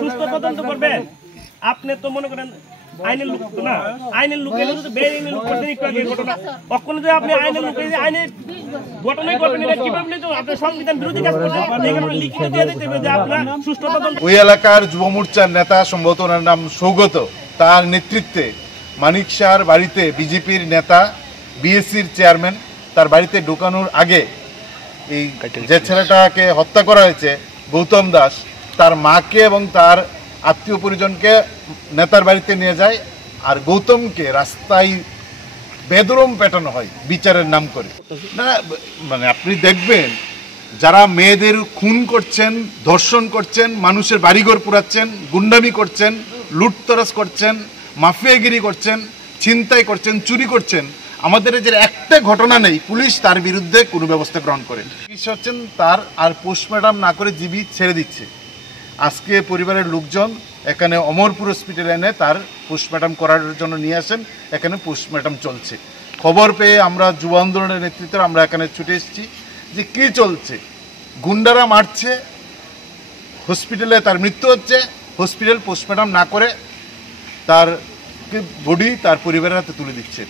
সুস্থ তদন্ত করবেন। আপনি তো মনে করেন আইনের লোক না, আইনের লোক এলে তো বেআইনি লোক করতে একটু আগে ঘটনা কখন যে আপনি আইনের লোক আইনের ঘটনাই করবেন, এটা কিভাবে তো আপনার সংবিধান বিরোধী কাজ করছেন। এখানে লিখিত দিয়ে দিতে হবে যে আপনার সুস্থ তদন্ত। ওই এলাকার যুব মোর্চার নেতা, সম্ভবত ওনার নাম সৌগত, তার নেতৃত্বে মানিক শাহর বাড়িতে বিজেপির নেতা, বিএসসির চেয়ারম্যান, তার বাড়িতে ঢোকানোর আগে এই যে ছেলেটাকে হত্যা করা হয়েছে গৌতম দাস, তার মাকে এবং তার আত্মীয় পরিজনকে নেতার বাড়িতে নিয়ে যায়, আর গৌতমকে রাস্তায় বেদরম পেটানো হয় বিচারের নাম করে। না মানে আপনি দেখবেন যারা মেয়েদের খুন করছেন, ধর্ষণ করছেন, মানুষের বাড়িঘর পুরাচ্ছেন, গুন্ডামি করছেন, লুটতরাজ করছেন, মাফিয়াগিরি করছেন, ছিনতাই করছেন, চুরি করছেন, আমাদের যে একটা ঘটনা নেই পুলিশ তার বিরুদ্ধে কোনো ব্যবস্থা গ্রহণ করে। চিকিৎসা হচ্ছেন তার, আর পোস্টমর্টম না করে জীবী ছেড়ে দিচ্ছে। আজকে পরিবারের লোকজন এখানে অমরপুর হসপিটালে এনে তার পোস্টমর্টম করার জন্য নিয়ে আসেন, এখানে পোস্টমর্টম চলছে। খবর পেয়ে আমরা যুব আন্দোলনের নেতৃত্বে আমরা এখানে ছুটে এসেছি যে কী চলছে, গুন্ডারা মারছে, হসপিটালে তার মৃত্যু হচ্ছে, হসপিটাল পোস্টমর্টম না করে তার বডি তার পরিবারের হাতে তুলে দিচ্ছে।